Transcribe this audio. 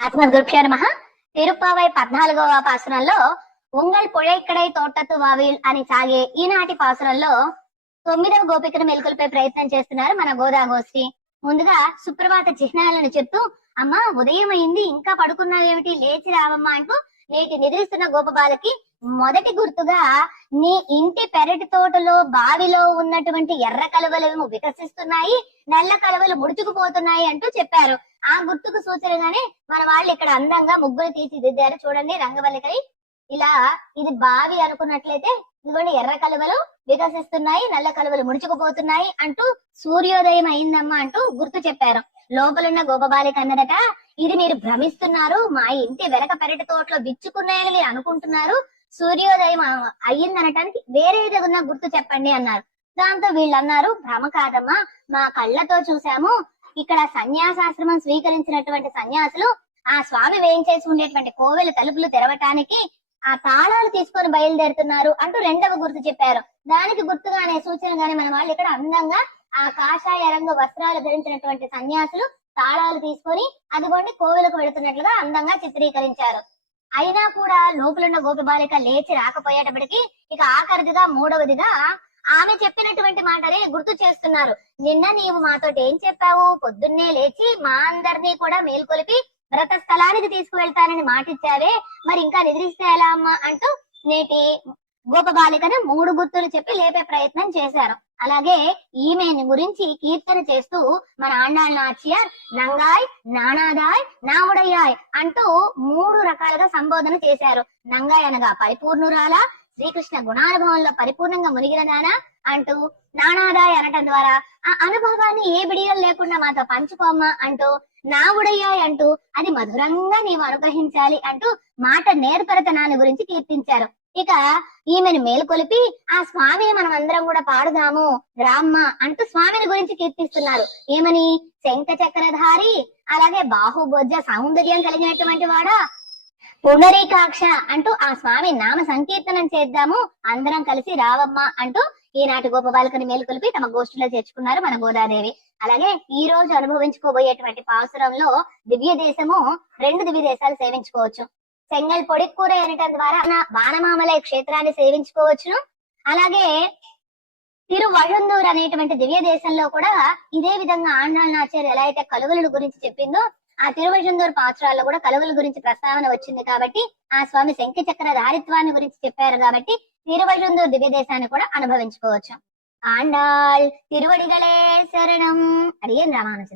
ఆత్మగురుభ్యో నమ. తిరుప్పావై పద్నాలుగవ పాసురంలో ఉంగల్ పొడైక్కడై తోటత్తు వావిల్ అని సాగే ఈనాటి పాసురంలో తొమ్మిదవ గోపికను మెలుకులపై ప్రయత్నం చేస్తున్నారు మన గోదా గోష్ఠి. ముందుగా సుప్రభాత చిహ్నాలను చెప్తూ అమ్మా ఉదయం అయింది ఇంకా పడుకున్నావేమిటి? లేచి రావమ్మా అంటూ నేటి నిద్రిస్తున్న గోపబాలకి మొదటి గుర్తుగా నీ ఇంటి పెరటి తోటలో బావిలో ఉన్నటువంటి ఎర్ర కలువలు వికసిస్తున్నాయి నల్ల కలువలు ముడుచుకుపోతున్నాయి అంటూ చెప్పారు. ఆ గుర్తుకు సూచనగానే మన వాళ్ళు ఇక్కడ అందంగా ముగ్గురు తీర్చిదిద్దారు చూడండి రంగవల్లికై ఇలా ఇది బావి అనుకున్నట్లయితే ఇదిగోండి ఎర్ర కలువలు వికసిస్తున్నాయి నల్ల కలువలు ముడుచుకుపోతున్నాయి అంటూ సూర్యోదయం అయిందమ్మా అంటూ గుర్తు చెప్పారు. లోపలున్న గోపబాలిక అన్నదట ఇది మీరు భ్రమిస్తున్నారు మా ఇంటి వెనక పెరటి తోటలో బిచ్చుకున్నాయని మీరు అనుకుంటున్నారు సూర్యోదయం అ- అయ్యిందనటానికి వేరేది ఉన్న గుర్తు చెప్పండి అన్నారు. దాంతో వీళ్ళు అన్నారు భ్రమ కాదమ్మా మా కళ్ళతో చూసాము ఇక్కడ సన్యాసాశ్రమం స్వీకరించినటువంటి సన్యాసులు ఆ స్వామి వేయించేసి ఉండేటువంటి కోవెల తలుపులు తెరవటానికి ఆ తాళాలు తీసుకొని బయలుదేరుతున్నారు అంటూ రెండవ గుర్తు చెప్పారు. దానికి గుర్తుగానే సూచనగానే మన వాళ్ళు ఇక్కడ అందంగా ఆ కాషాయ రంగు వస్త్రాలు ధరించినటువంటి సన్యాసులు తాళాలు తీసుకొని అదిగోండి కోవెలకు వెళుతున్నట్లుగా అందంగా చిత్రీకరించారు. అయినా కూడా లోపలున్న గోపి బాలిక లేచి రాకపోయేటప్పటికి ఇక ఆఖరిదిగా మూడవదిగా ఆమె చెప్పినటువంటి మాటలే గుర్తు చేస్తున్నారు. నిన్న నీవు మాతోటి ఏం చెప్పావు? పొద్దున్నే లేచి మా అందరినీ కూడా మేల్కొలిపి వ్రత స్థలానికి తీసుకువెళ్తానని మాటిచ్చావే. మరి ఇంకా నిద్రిస్తే ఎలా అమ్మా? అంటూ నేటి గోపబాలికను మూడు గుర్తులు చెప్పి లేపే ప్రయత్నం చేశారు. అలాగే ఈమెను గురించి కీర్తన చేస్తూ మన ఆండాళ్ళ నాచ్యార్ నంగాయ్ నానాదాయ్ నావుడయ్యాయ్ అంటూ మూడు రకాలుగా సంబోధన చేశారు. నంగాయ్ అనగా పరిపూర్ణురాల శ్రీకృష్ణ గుణానుభవంలో పరిపూర్ణంగా మునిగినదానా అంటూ నానాదాయ్ అనటం ద్వారా ఆ అనుభవాన్ని ఏ బిడియం లేకుండా మాతో పంచుకోమ్మా అంటూ నావుడయ్యాయ్ అంటూ అది మధురంగా నీవు అనుగ్రహించాలి అంటూ మాట నేర్పరతనాన్ని గురించి కీర్తించారు. ఇక ఈమెను మేలుకొలిపి ఆ స్వామిని మనం అందరం కూడా పాడుదాము రామ్మ అంటూ స్వామిని గురించి కీర్తిస్తున్నారు. ఏమని? శంఖ చక్రధారి అలాగే బాహుబొజ్జ సౌందర్యం కలిగినటువంటి వాడా? పునరీకాక్ష అంటూ ఆ స్వామి నామ సంకీర్తనం చేద్దాము అందరం కలిసి రావమ్మ అంటూ ఈనాటి గోపబాలకుని మేలుకొలిపి తమ గోష్ఠిలో చేర్చుకున్నారు మన గోదాదేవి. అలాగే ఈ రోజు అనుభవించుకోబోయేటువంటి పాసురంలో దివ్య దేశము రెండు దివ్య దేశాలు సేవించుకోవచ్చు. పొడి కూర అనటం ద్వారా నా క్షేత్రాన్ని సేవించుకోవచ్చును. అలాగే తిరువழுందూర్ అనేటువంటి దివ్య దేశంలో కూడా ఇదే విధంగా ఆండాళ్ నాచారు ఎలా అయితే కలువల గురించి చెప్పిందో ఆ తిరువజుందూర్ పాత్రాల్లో కూడా కలువల గురించి ప్రస్తావన వచ్చింది కాబట్టి ఆ స్వామి శంఖ చక్ర గురించి చెప్పారు కాబట్టి తిరువజుందూర్ దివ్య దేశాన్ని కూడా అనుభవించుకోవచ్చు. ఆండాళ్ తిరువడిగలే శరణం. అడిగే రామానుజ